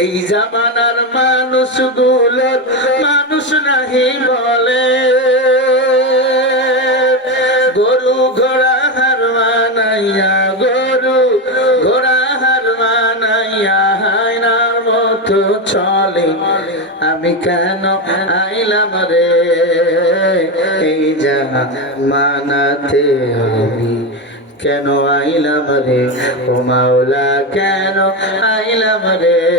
এই জামানার মানুষগুলোর মানুষ নাহি বলে। গরু ঘোড়া হার মানাইয়া গরু ঘোড়া হার মানাইয়া হায়নার মতো চলে। আমি কেন আইলাম রে? এই যা মানাতে আমি কেন আইলাম রে? ও মাওলা, কেন আইলাম রে?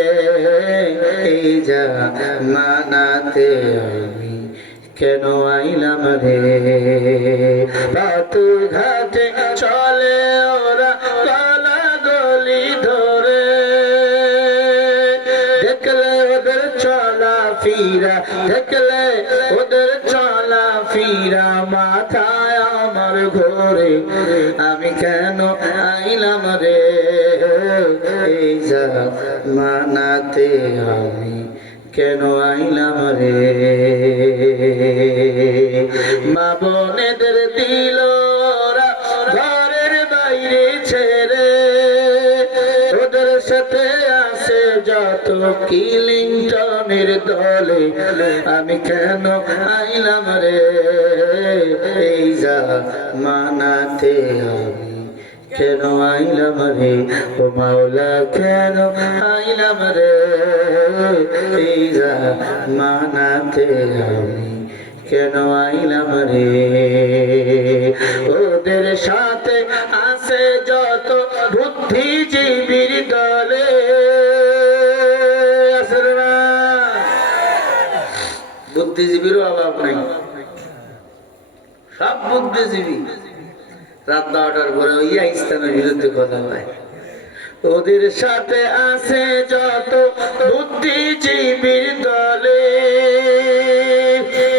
যা মানাতে আমি কেন আইলাম রে? পাতু ঘাটে চলে ওরা গলা গলি ধরে। দেখলে ওদের চলা ফিরা দেখলে ওদের চলা ফিরা মাথায় আমার ঘরে। আমি কেন আইলাম রে? এই মানাতে আমি কেন আইলাম রে? মা বোনেদের দিল ঘরের বাইরে ছেড়ে। ওদের সাথে আছে যত কিলিংটনের দলে। আমি কেন আইলাম রে? এই যা মানাতে আমি কেন আইলাম রে? ও মাওলা, কেন আইলাম রে? মানাতে আমি কেন আইলাম রে? ওদের সাথে আছে যত বুদ্ধিজীবীর দলে? বুদ্ধিজীবীরও অভাব নাই। সব বুদ্ধিজীবী। রাত বারোটার পরে ওই ইসলামের বিরুদ্ধে কথা হয় ওদের সাথে আছে যত বুদ্ধিজীবীর দলে।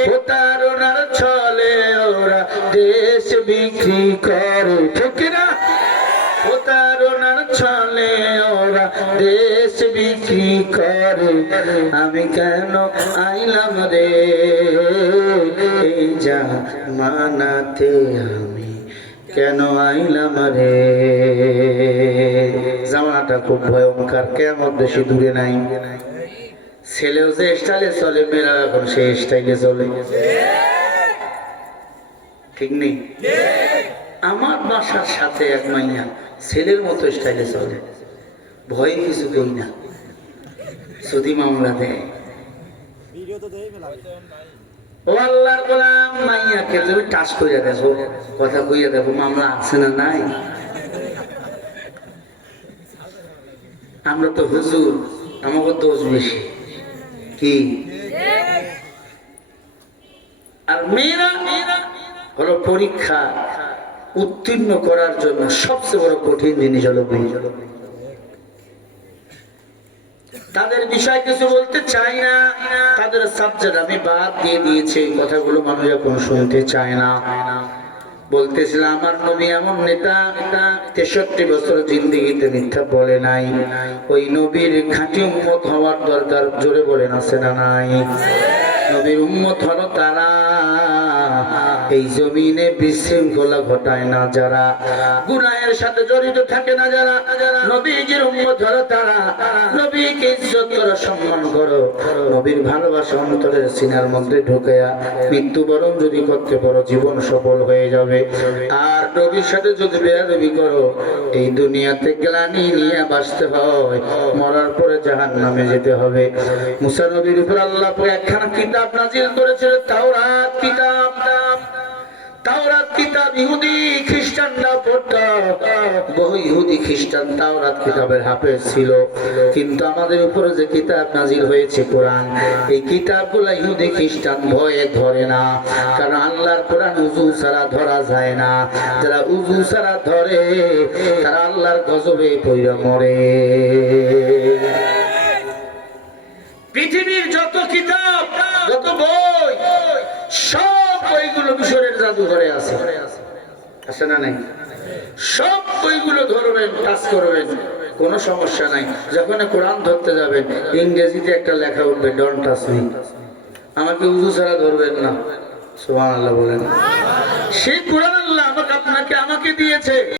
প্রতারণার ছলে ওরা দেশ বিক্রি করে, ঠিক না? প্রতারণার ছলে ওরা দেশ বিক্রি করে। আমি কেন আইলাম রে? এই যা মানাতে আমি কেন আইলাম রে? জামাটা খুব ভয়ঙ্কর কেমন বেশি দূরে নাই। ছেলেও যে স্টাইলে চলে মেয়েরা এখন সে স্টাইলে চলে। ঠিক নেই? আমার বাসার সাথে এক মাইয়া ছেলের মতো স্টাইলে চলে। ভয় কিছু কই না। যদি মামলা দেয়। আল্লাহর গোলাম তুমি টাচ কইয়া দেখো কথা কইয়া দেখো মামলা আছে না নাই? আমরা তো হুজুর, আমাকে দোষ বেশি। কি? আর মেয়েরা হলো পরীক্ষা, উত্তীর্ণ করার জন্য সবচেয়ে বড় কঠিন জিনিস হলো মেয়ে তাদের বিষয় কিছু বলতে চাই না। তাদের সাবজেক্ট আমি বাদ দিয়ে দিয়েছি। এই কথাগুলো মানুষ এখন শুনতে চায় না। বলতেছিলাম, আমার নবী এমন নেতা, তেষট্টি বছর জিন্দিগিতে মিথ্যা বলে নাই। ওই নবীর খাঁটি উন্মত হওয়ার দরকার, জোরে বলেন, আছে না নাই? নবীর উম্মত হলো তারা। এই জমিনে বিশৃঙ্খলা ঘটায় না যারা, গুনাহের সাথে জড়িত থাকে না যারা। নবীজির উম্মত হলো তারা। নবীকে ইজ্জত করো, সম্মান করো। নবীর ভালোবাসা অন্তরের সিনার মধ্যে ঢুকেয়া মৃত্যুবরণ যদি করতে পারো, জীবন সফল হয়ে যাবে। আর নবীর সাথে যদি বেয়াদবি করো, এই দুনিয়াতে গ্লানি নিয়ে বাঁচতে হয়। মরার পরে জাহান নামে যেতে হবে। মুসা নবীর উপর আল্লাহ একখানা কিতাব নাজিল করেছিল, তাওরাত কিতাব। তাওরাত কিতাব ইহুদি খ্রিস্টানরা পড়তো বহু ইহুদি খ্রিস্টান তাওরাত কিতাবের হাফেজ ছিল। কিন্তু আমাদের উপরে যে কিতাব নাজিল হয়েছে কোরআন, এই কিতাবগুলো ইহুদি খ্রিস্টান ভয়ে ধরে না। কারণ আল্লাহর কোরআন উজু ছাড়া ধরা যায় না। যারা উজু ছাড়া ধরে, তারা আল্লাহর গজবে পইরা মরে। পৃথিবীর যত কিতাব যত বই, সব বইগুলো মিশরের জাদুঘরে আছে। আছে না নাই? সব বইগুলো ধরবেন, টাচ করবেন, কোনো সমস্যা নাই। যখন কোরআন ধরতে যাবেন, ইংরেজিতে একটা লেখা উঠবে ডন টাচ আমাকে উজু ছাড়া ধরবেন না। সোহান আল্লাহ বলেন। সেই কোরআন আল্লাহ আমাকে আপনাকে আমাকে দিয়েছে।